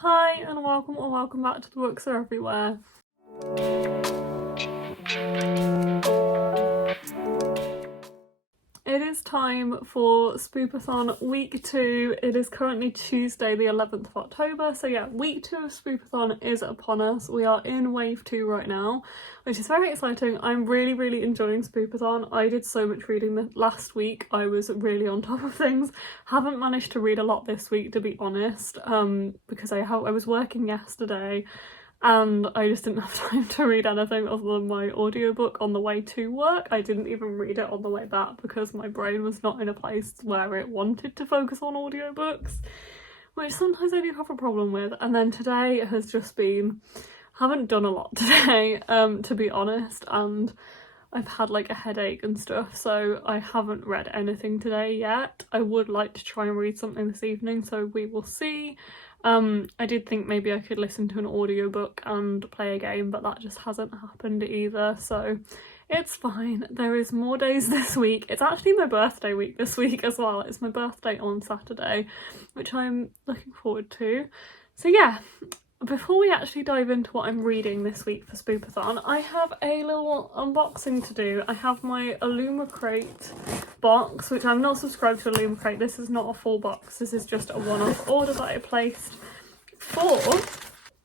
Hi and welcome or welcome back to The Books Are Everywhere. It is time for Spoopathon week 2. It is currently Tuesday the 11th of October, so yeah, week 2 of Spoopathon is upon us. We are in wave 2 right now, which is very exciting. I'm really enjoying Spoopathon. I did so much reading last week. I was really on top of things. Haven't managed to read a lot this week, to be honest, because I was working yesterday and I just didn't have time to read anything other than my audiobook on the way to work. I didn't even read it on the way back because my brain was not in a place where it wanted to focus on audiobooks, which sometimes I do have a problem with. And then today has just been, haven't done a lot today, to be honest, and I've had like a headache and stuff, so I haven't read anything today yet. I would like to try and read something this evening, so we will see. I did think maybe I could listen to an audiobook and play a game, but that just hasn't happened either, so it's fine. There is more days this week. It's actually my birthday week this week as well. It's my birthday on Saturday, which I'm looking forward to. So yeah, before we actually dive into what I'm reading this week for Spoopathon, I have a little unboxing to do. I have my Illumicrate box, which I'm not subscribed to Illumicrate. This is not a full box. This is just a one-off order that I placed for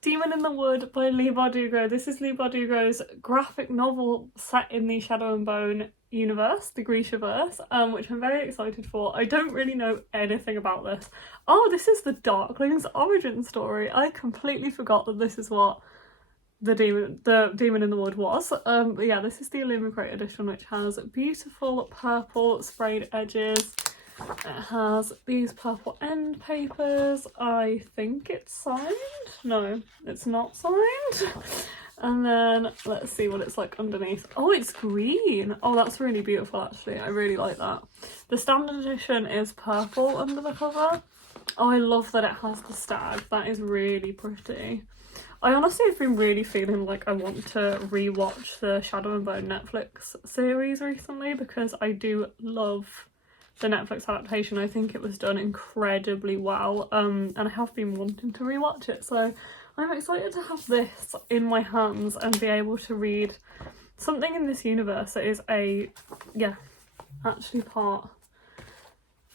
Demon in the Wood by Leigh Bardugo. This is Leigh Bardugo's graphic novel set in the Shadow and Bone universe, the Grishaverse, which I'm very excited for. I don't really know anything about this. Oh, this is the Darkling's origin story. I completely forgot that this is what the Demon in the Wood was. But yeah, this is the Illumicrate edition, which has beautiful purple sprayed edges. It has these purple end papers. I think it's signed. No, it's not signed. And then let's see what it's like underneath. Oh, it's green. Oh, that's really beautiful actually. I really like that. The standard edition is purple under the cover. Oh, I love that it has the stag. That is really pretty. I honestly have been really feeling like I want to rewatch the Shadow and Bone Netflix series recently because I do love the Netflix adaptation. I think it was done incredibly well, and I have been wanting to rewatch it, so I'm excited to have this in my hands and be able to read something in this universe that is actually part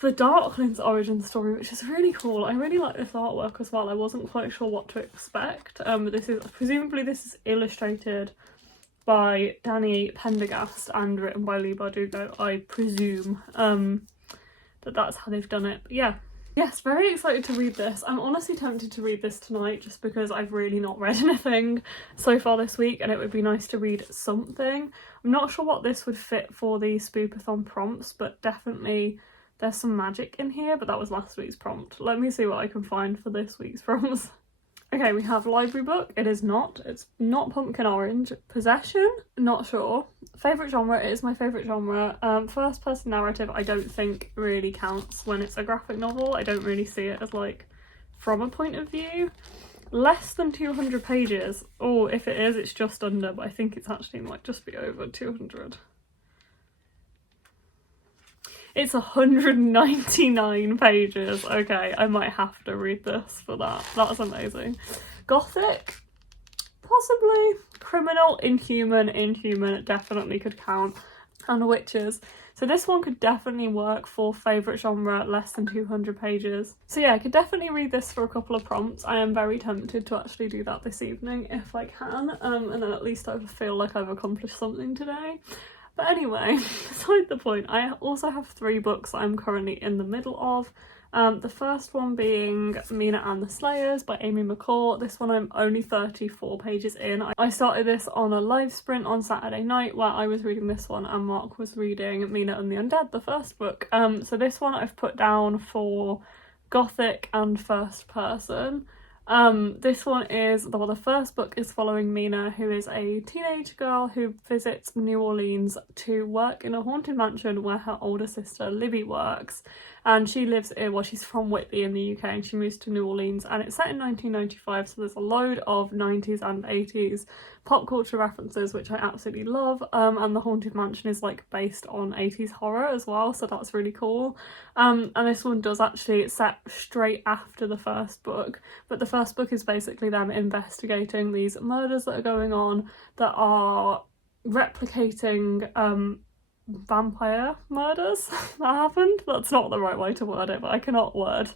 the Darkling's origin story, which is really cool. I really like this artwork as well. I wasn't quite sure what to expect. This is illustrated by Danny Pendergast and written by Leigh Bardugo, I presume. That's how they've done it. But yeah. Yes, very excited to read this. I'm honestly tempted to read this tonight just because I've really not read anything so far this week and it would be nice to read something. I'm not sure what this would fit for the Spoopathon prompts, but definitely there's some magic in here, but that was last week's prompt. Let me see what I can find for this week's prompts. Okay, we have library book. It's not pumpkin orange. Possession, not sure. Favourite genre, it is my favourite genre. First person narrative I don't think really counts when it's a graphic novel. I don't really see it as like from a point of view. Less than 200 pages. Oh, if it is, it's just under, but I think it's actually might just be over 200. It's 199 pages. Okay, I might have to read this for that. That's amazing. Gothic? Possibly. Criminal, inhuman, it definitely could count. And witches. So this one could definitely work for favourite genre, less than 200 pages. So yeah, I could definitely read this for a couple of prompts. I am very tempted to actually do that this evening if I can. And then at least I feel like I've accomplished something today. But anyway, beside the point, I also have 3 books that I'm currently in the middle of. The first one being Mina and the Slayers by Amy McCall. This one I'm only 34 pages in. I started this on a live sprint on Saturday night where I was reading this one and Mark was reading Mina and the Undead, the first book. So this one I've put down for Gothic and first person. This one is, well, the first book is following Mina, who is a teenage girl who visits New Orleans to work in a haunted mansion where her older sister Libby works. and she lives in, well, she's from Whitby in the UK, and she moves to New Orleans, and it's set in 1995, so there's a load of 90s and 80s pop culture references, which I absolutely love, and the Haunted Mansion is like based on 80s horror as well, so that's really cool. And this one does actually set straight after the first book, but the first book is basically them investigating these murders that are going on that are replicating vampire murders that happened. That's not the right way to word it, but I cannot word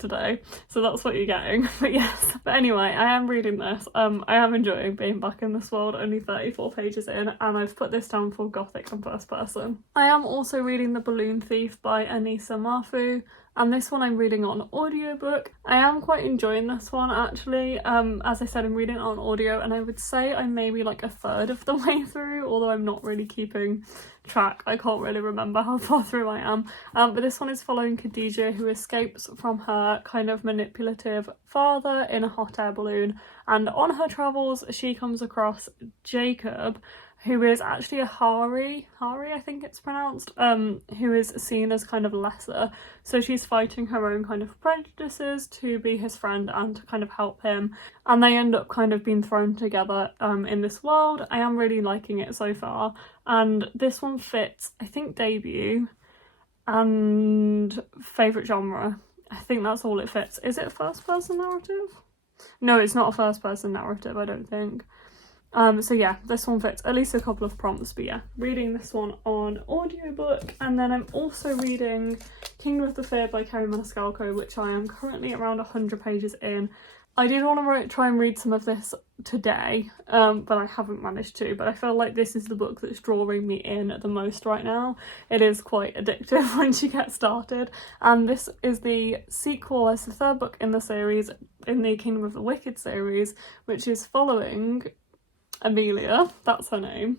today, so that's what you're getting. But yes, but anyway, I am reading this. I am enjoying being back in this world, only 34 pages in, and I've put this down for gothic and first person. I am also reading The Balloon Thief by Anissa Marfu, and this one I'm reading on audiobook. I am quite enjoying this one actually. As I said, I'm reading it on audio, and I would say I'm maybe like a third of the way through, although I'm not really keeping track. I can't really remember how far through I am. But this one is following Khadija, who escapes from her kind of manipulative father in a hot air balloon, and on her travels she comes across Jacob, who is actually a Hari, I think it's pronounced, who is seen as kind of lesser. So she's fighting her own kind of prejudices to be his friend and to kind of help him. And they end up kind of being thrown together in this world. I am really liking it so far. And this one fits, I think, debut and favourite genre. I think that's all it fits. Is it a first person narrative? No, it's not a first person narrative, I don't think. So yeah, this one fits at least a couple of prompts, but yeah, reading this one on audiobook. And then I'm also reading Kingdom of the Fear by Kerry Maniscalco, which I am currently around 100 pages in. I did want to try and read some of this today, but I haven't managed to, but I feel like this is the book that's drawing me in the most right now. It is quite addictive once you get started, and this is the sequel, it's the third book in the series, in the Kingdom of the Wicked series, which is following Amelia, that's her name.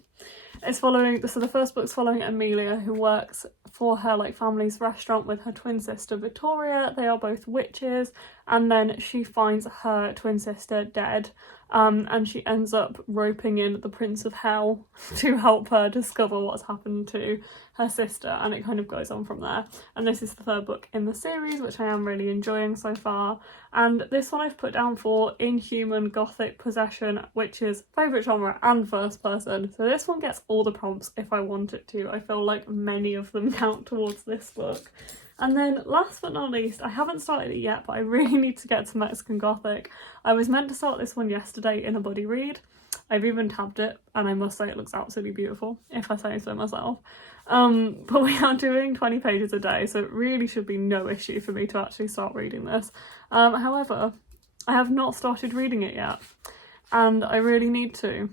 It's following, so the first book's following Amelia, who works for her like family's restaurant with her twin sister Victoria. They are both witches, and then she finds her twin sister dead, and she ends up roping in the Prince of Hell to help her discover what's happened to her sister, and it kind of goes on from there. And this is the third book in the series, which I am really enjoying so far. And this one I've put down for Inhuman Gothic Possession, which is favourite genre and first person. So this one gets all the prompts if I want it to. I feel like many of them count towards this book. And then last but not least, I haven't started it yet, but I really need to get to Mexican Gothic. I was meant to start this one yesterday in a buddy read. I've even tabbed it, and I must say it looks absolutely beautiful, if I say so myself. But we are doing 20 pages a day, so it really should be no issue for me to actually start reading this. However, I have not started reading it yet, and I really need to,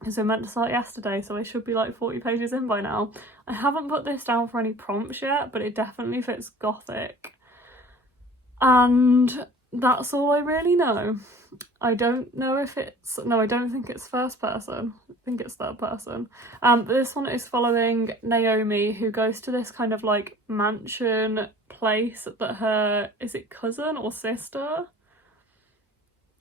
because I meant to start yesterday, so I should be like 40 pages in by now. I haven't put this down for any prompts yet, but it definitely fits Gothic. And that's all I really know. I don't know if it's, no, I don't think it's first person. I think it's third person. But this one is following Naomi, who goes to this kind of like mansion place that her, is it cousin or sister?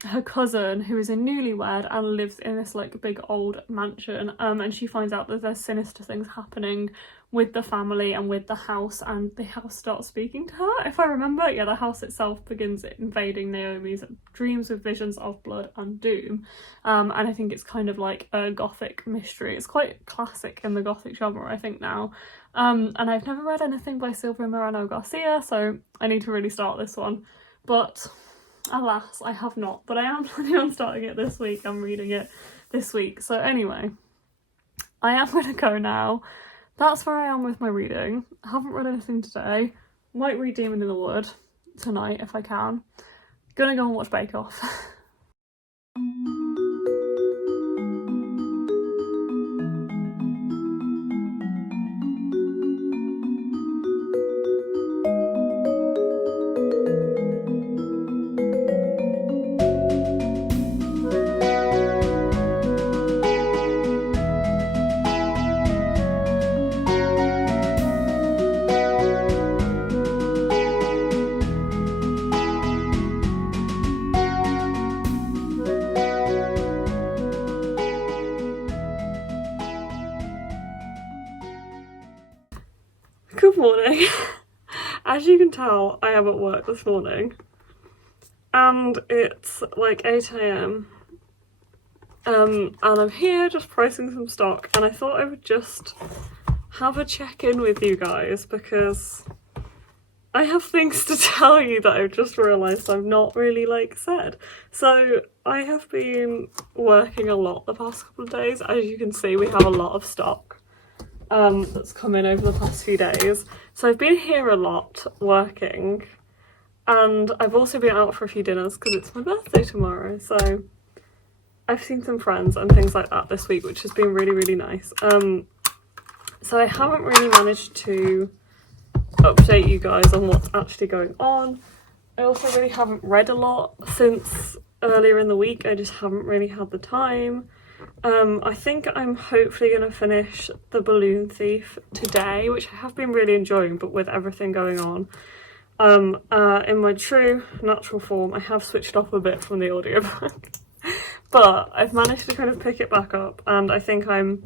Her cousin, who is a newlywed and lives in this like big old mansion, and she finds out that there's sinister things happening with the family and with the house, and the house starts speaking to her, if I remember. Yeah, the house itself begins invading Naomi's dreams with visions of blood and doom, and I think it's kind of like a gothic mystery. It's quite classic in the gothic genre, I think, now. And I've never read anything by Silvia Moreno Garcia, so I need to really start this one, but alas, I have not, but I am planning on starting it this week. I'm reading it this week. So anyway, I am going to go now. That's where I am with my reading. I haven't read anything today. Might read Demon in the Wood tonight if I can. Gonna go and watch Bake Off. Good morning. as you can tell, I am at work this morning and it's like 8 a.m. And I'm here just pricing some stock, and I thought I would just have a check-in with you guys because I have things to tell you that I've just realised I've not really like said. So I have been working a lot the past couple of days. As you can see, we have a lot of stock that's come in over the past few days. So I've been here a lot working, and I've also been out for a few dinners because it's my birthday tomorrow. So I've seen some friends and things like that this week, which has been really, really nice. So I haven't really managed to update you guys on what's actually going on. I also really haven't read a lot since earlier in the week. I just haven't really had the time. I think I'm hopefully going to finish The Balloon Thief today, which I have been really enjoying, but with everything going on. In my true natural form, I have switched off a bit from the audiobook. But I've managed to kind of pick it back up, and I think I'm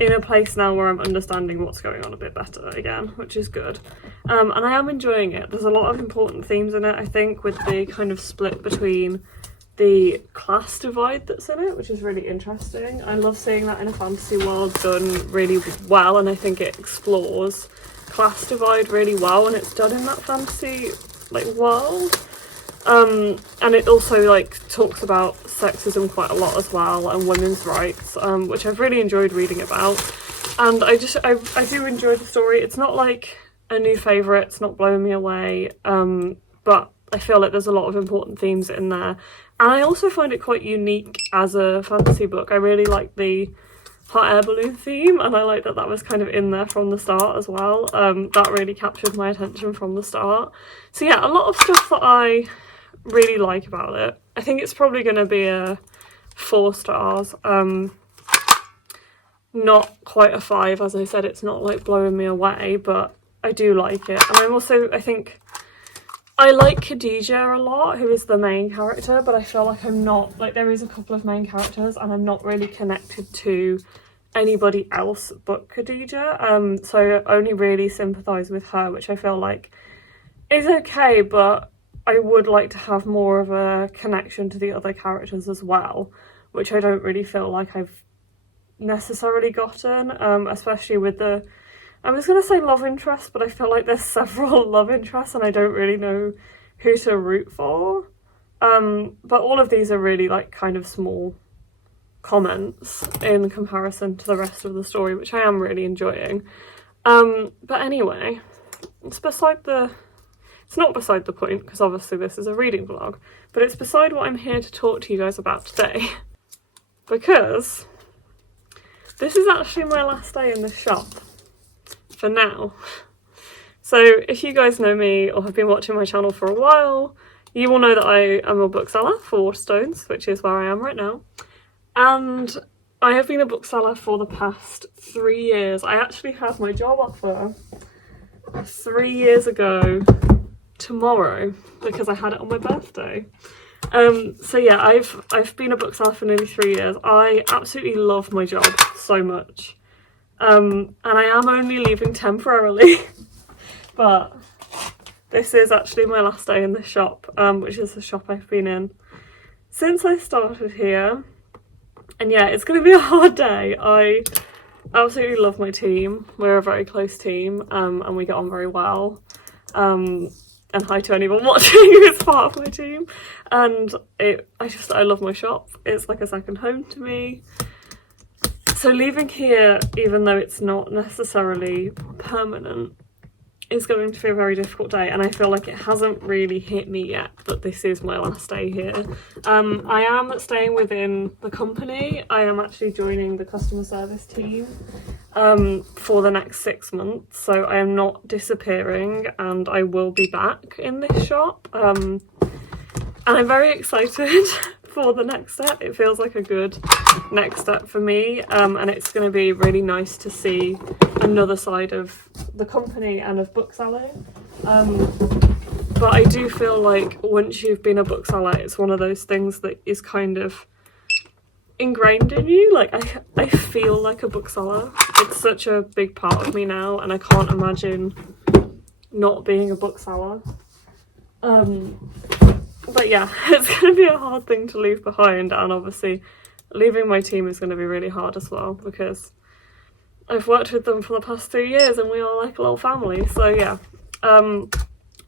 in a place now where I'm understanding what's going on a bit better again, which is good. And I am enjoying it. There's a lot of important themes in it, I think, with the kind of split between the class divide that's in it, which is really interesting. I love seeing that in a fantasy world done really well, and I think it explores class divide really well, and it's done in that fantasy like world. And it also like talks about sexism quite a lot as well, and women's rights, which I've really enjoyed reading about. And I do enjoy the story. It's not like a new favourite, it's not blowing me away, but I feel like there's a lot of important themes in there. And I also find it quite unique as a fantasy book. I really like the hot air balloon theme, and I like that that was kind of in there from the start as well. That really captured my attention from the start. So yeah, a lot of stuff that I really like about it. I think it's probably going to be a 4 stars. Not quite a 5, as I said. It's not like blowing me away, but I do like it. And I'm also, I think I like Khadija a lot, who is the main character, but I feel like I'm not, like there is a couple of main characters and I'm not really connected to anybody else but Khadija. So I only really sympathise with her, which I feel like is okay, but I would like to have more of a connection to the other characters as well, which I don't really feel like I've necessarily gotten, especially with the, I was going to say love interest, but I feel like there's several love interests and I don't really know who to root for. But all of these are really like kind of small comments in comparison to the rest of the story, which I am really enjoying. But anyway, it's not beside the point, because obviously this is a reading vlog, but it's beside what I'm here to talk to you guys about today. Because this is actually my last day in the shop, for now. So if you guys know me or have been watching my channel for a while, you will know that I am a bookseller for Waterstones, which is where I am right now. And I have been a bookseller for the past 3 years. I actually had my job offer 3 years ago tomorrow because I had it on my birthday. So yeah, I've been a bookseller for nearly 3 years. I absolutely love my job so much, and I am only leaving temporarily. But this is actually my last day in the shop, which is the shop I've been in since I started here. And yeah, it's going to be a hard day. I absolutely love my team. We're a very close team, and we get on very well. And hi to anyone watching who's part of my team. And I love my shop. It's like a second home to me. So leaving here, even though it's not necessarily permanent, is going to be a very difficult day, and I feel like it hasn't really hit me yet that this is my last day here. I am staying within the company. I am actually joining the customer service team for the next 6 months, so I am not disappearing and I will be back in this shop. And I'm very excited for the next step. It feels like a good next step for me, and it's going to be really nice to see another side of the company and of bookselling. But I do feel like once you've been a bookseller, it's one of those things that is kind of ingrained in you. Like I feel like a bookseller. It's such a big part of me now, and I can't imagine not being a bookseller. But yeah, it's going to be a hard thing to leave behind, and obviously leaving my team is going to be really hard as well, because I've worked with them for the past 3 years and we are like a little family. So yeah,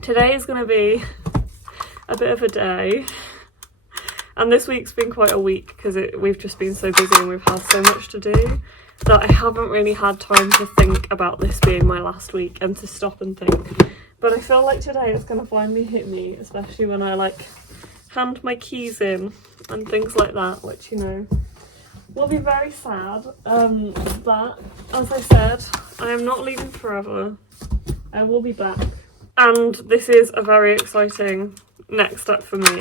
today is going to be a bit of a day, and this week's been quite a week because we've just been so busy and we've had so much to do that I haven't really had time to think about this being my last week and to stop and think. But I feel like today it's going to finally hit me, especially when I like hand my keys in and things like that, which, you know, will be very sad. But as I said, I am not leaving forever. I will be back. And this is a very exciting next step for me,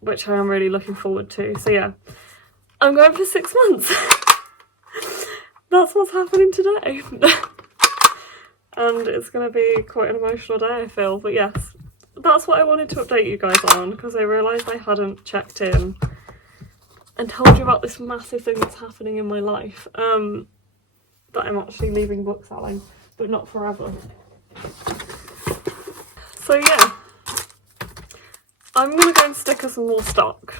which I am really looking forward to. So yeah, I'm going for 6 months. That's what's happening today. And it's going to be quite an emotional day, I feel. But yes, that's what I wanted to update you guys on, because I realised I hadn't checked in and told you about this massive thing that's happening in my life, that I'm actually leaving bookselling, but not forever. So yeah, I'm going to go and stick her some more stock.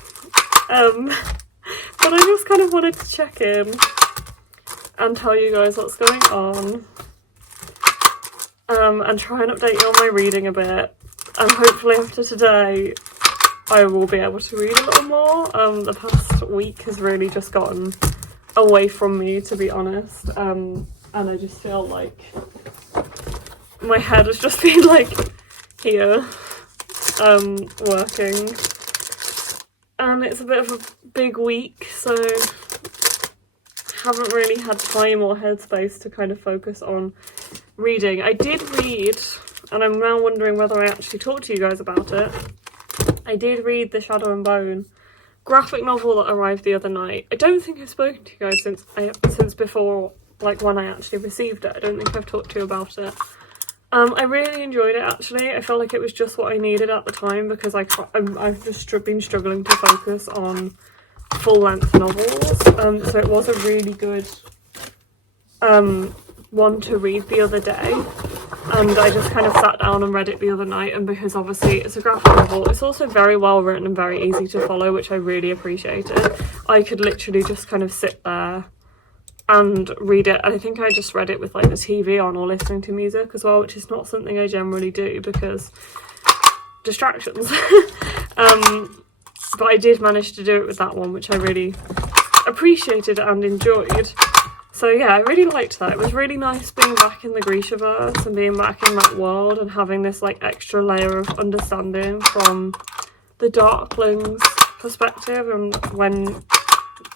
But I just kind of wanted to check in and tell you guys what's going on. And try and update you on my reading a bit, and hopefully after today I will be able to read a little more. The past week has really just gotten away from me, to be honest, and I just feel like my head has just been like here, working, and it's a bit of a big week, so haven't really had time or headspace to kind of focus on reading. I did read, and I'm now wondering whether I actually talked to you guys about it. I did read the Shadow and Bone graphic novel that arrived the other night. I don't think I've spoken to you guys since before, like when I actually received it. I don't think I've talked to you about it. I really enjoyed it actually. I felt like it was just what I needed at the time, because I've just been struggling to focus on full-length novels. So it was a really good one to read the other day, and I just kind of sat down and read it the other night, and because obviously it's a graphic novel, it's also very well written and very easy to follow, which I really appreciated. I could literally just kind of sit there and read it, and I think I just read it with like the TV on or listening to music as well, which is not something I generally do because distractions. But I did manage to do it with that one, which I really appreciated and enjoyed. So yeah, I really liked that. It was really nice being back in the Grishaverse and being back in that world and having this like extra layer of understanding from the Darkling's perspective, and when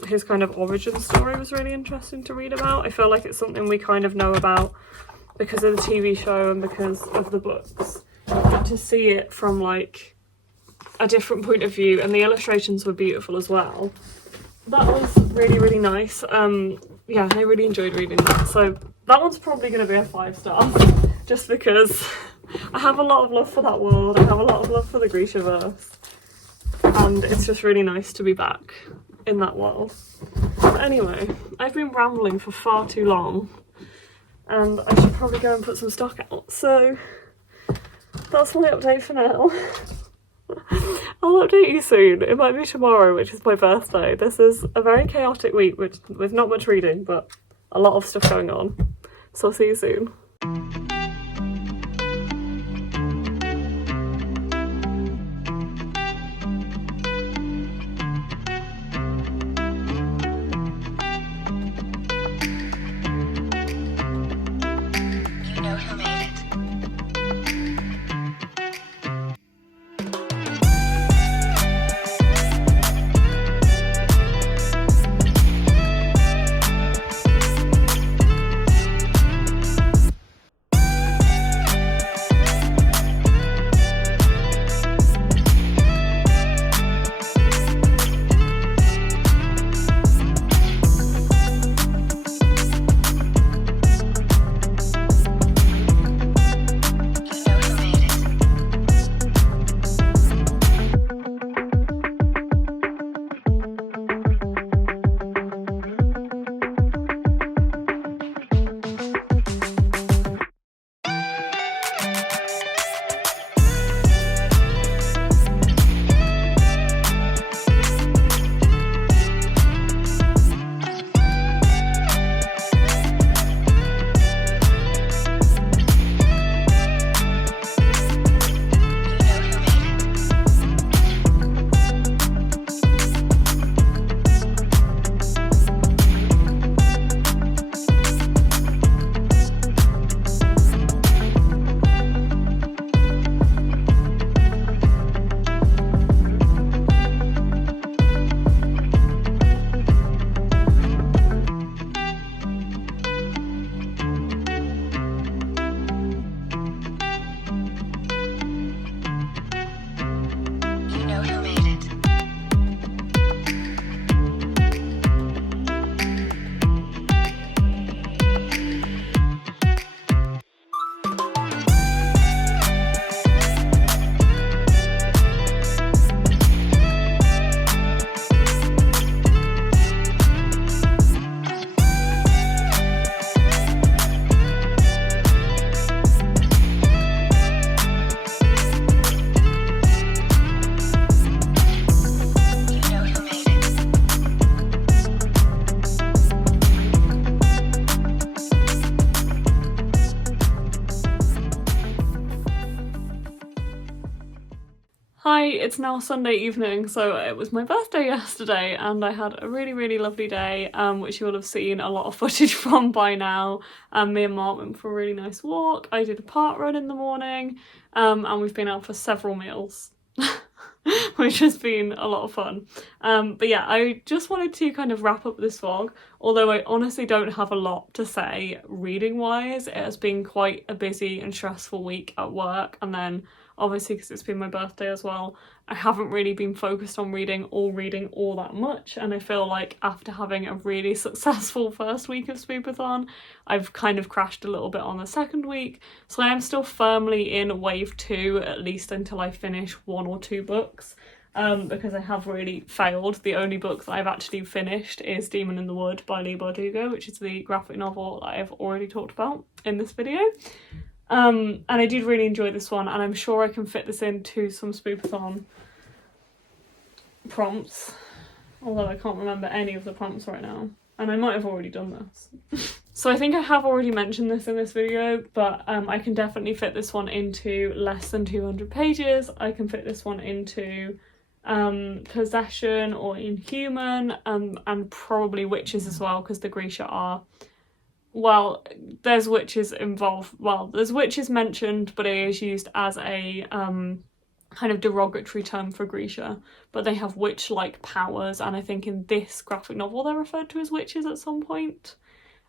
his kind of origin story was really interesting to read about. I feel like it's something we kind of know about because of the TV show and because of the books, but to see it from like a different point of view, and the illustrations were beautiful as well. That was really, really nice. Yeah, I really enjoyed reading that. So that one's probably going to be a 5-star, just because I have a lot of love for that world. I have a lot of love for the Grishaverse, and it's just really nice to be back in that world. But anyway, I've been rambling for far too long, and I should probably go and put some stock out. So that's my update for now. I'll update you soon. It might be tomorrow, which is my birthday. This is a very chaotic week with not much reading, but a lot of stuff going on. So I'll see you soon. Hi, it's now Sunday evening, so it was my birthday yesterday and I had a really lovely day, which you will have seen a lot of footage from by now. Me and Mark went for a really nice walk, I did a park run in the morning, and we've been out for several meals. Which has been a lot of fun. But yeah, I just wanted to kind of wrap up this vlog, although I honestly don't have a lot to say reading wise. It has been quite a busy and stressful week at work, and then obviously because it's been my birthday as well, I haven't really been focused on reading all that much, and I feel like after having a really successful first week of Spoopathon, I've kind of crashed a little bit on the second week, so I am still firmly in wave 2, at least until I finish 1 or 2 books, because I have really failed. The only book that I've actually finished is Demon in the Wood by Leigh Bardugo, which is the graphic novel that I've already talked about in this video. And I did really enjoy this one, and I'm sure I can fit this into some Spoopathon prompts, although I can't remember any of the prompts right now, and I might have already done this. So I think I have already mentioned this in this video, but I can definitely fit this one into less than 200 pages. I can fit this one into Possession or Inhuman, and probably Witches as well, because the Grisha are... well, there's witches involved, well, there's witches mentioned, but it is used as a kind of derogatory term for Grisha, but they have witch-like powers, and I think in this graphic novel they're referred to as witches at some point.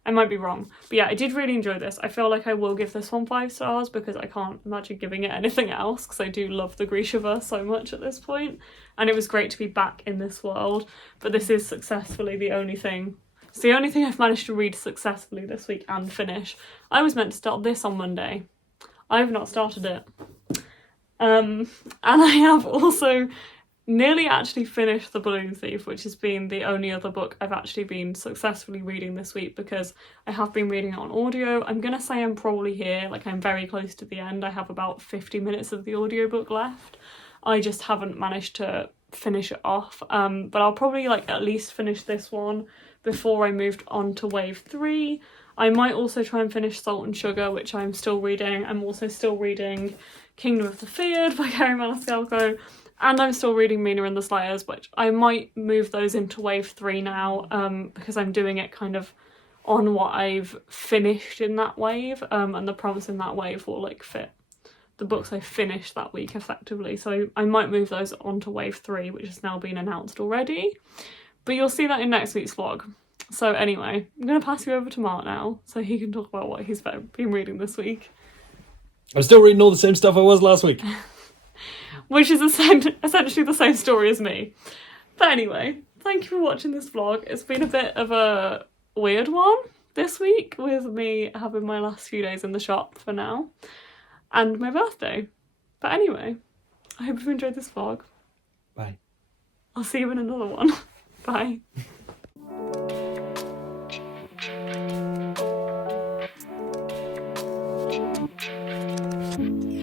I might be wrong, but yeah, I did really enjoy this. I feel like I will give this one 5 stars because I can't imagine giving it anything else, because I do love the Grishaverse so much at this point, and it was great to be back in this world, but this is successfully the only thing... it's the only thing I've managed to read successfully this week and finish. I was meant to start this on Monday. I have not started it. And I have also nearly actually finished The Balloon Thief, which has been the only other book I've actually been successfully reading this week, because I have been reading it on audio. I'm gonna say I'm probably here, like I'm very close to the end. I have about 50 minutes of the audiobook left. I just haven't managed to finish it off, but I'll probably like at least finish this one before I moved on to wave 3. I might also try and finish Salt and Sugar, which I'm still reading. I'm also still reading Kingdom of the Feared by Gary Maniscalco, and I'm still reading Mina and the Slayers, which I might move those into wave 3 now, because I'm doing it kind of on what I've finished in that wave, and the prompts in that wave will like fit the books I finished that week effectively, so I might move those onto wave 3, which has now been announced already. But you'll see that in next week's vlog. So anyway, I'm going to pass you over to Mark now, so he can talk about what he's been reading this week. I'm still reading all the same stuff I was last week. Which is essentially the same story as me. But anyway, thank you for watching this vlog. It's been a bit of a weird one this week, with me having my last few days in the shop for now, and my birthday. But anyway, I hope you've enjoyed this vlog. Bye. I'll see you in another one. Bye. Yeah.